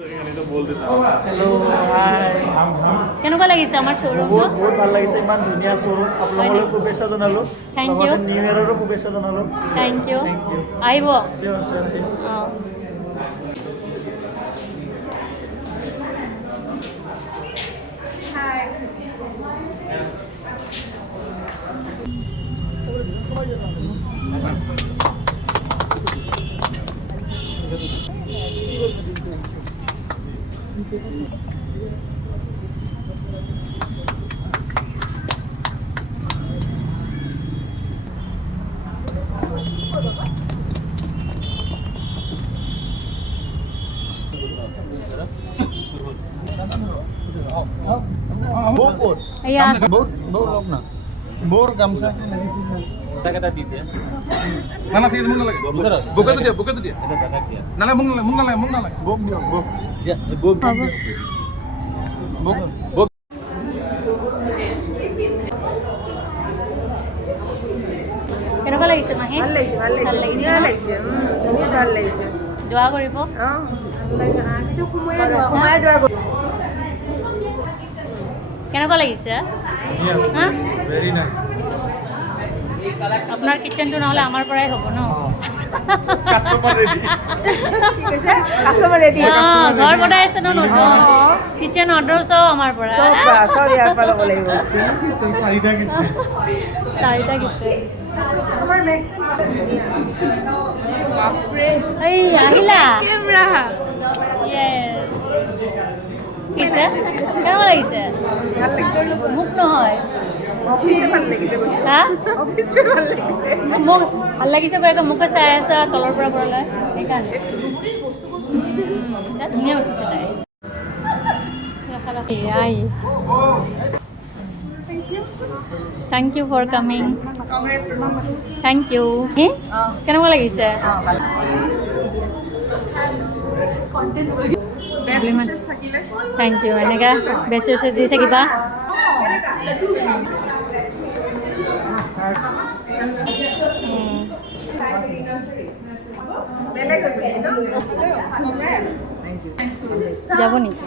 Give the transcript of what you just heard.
Hello' হাই কেনেকুৱা লাগিছে আমাৰ শ্ব'ৰুমটো? বহুত ভাল লাগিছে, ইমান ধুনীয়া শ্ব'ৰুম। আপোনালোকলৈ শুভেচ্ছা জনালোঁ, Thank লগতে you. নিউ ইয়েৰৰো শুভেচ্ছা জনালোঁ। Thank you. আহিব। চিয়'ৰ চিয়'ৰ আহিম। অঁ এয়া বোৰ গামছা না না ঠিক আছে, মোক নালাগে বোকাটো দিয়া নালাগে, মোক নালাগে বোক দিয়ক বোক হ'ব। বোক কেনেকুৱা লাগিছে মাহী? ভাল লাগিছে ভাল লাগিছে ধুনীয়া ন? লাগিছে বহুত ভাল লাগিছে দোৱা কৰিব। সোমাই যোৱা কেনেকুৱা লাগিছে? হা? Very nice. আপোনাৰ কিটচেনটো নহ'লে আমাৰ পৰাই হ'ব ন? কাষ্টমাৰ ৰেডি অঁ, ঘৰ বনাই আছে ন নতুন? কিটচেন অৰ্ডাৰ চব আমাৰ পৰা। চব ইয়াৰ পৰা ল'ব লাগিব চাৰিটা কিছে চাৰিটা কিটচেন। এই আহিলা? Yes. কিছে? কেনেকুৱা লাগিছে? ভাল লাগিছে মোক নহয়। অফিচে ভাল লাগিছে হা? অফিচটোৱে ভাল লাগিছে মোক ভাল লাগিছে কৈ আকৌ মোকে চাই আছে তলৰ পৰা ওপৰলৈ, সেইকাৰণে ধুনীয়া উঠিছে তাই। Thank you for coming. Thank you. কেনেকুৱা লাগিছে? Thank you. এনেকৈ বেষ্ট উইচেছ দি থাকিবা। যাব নেকি?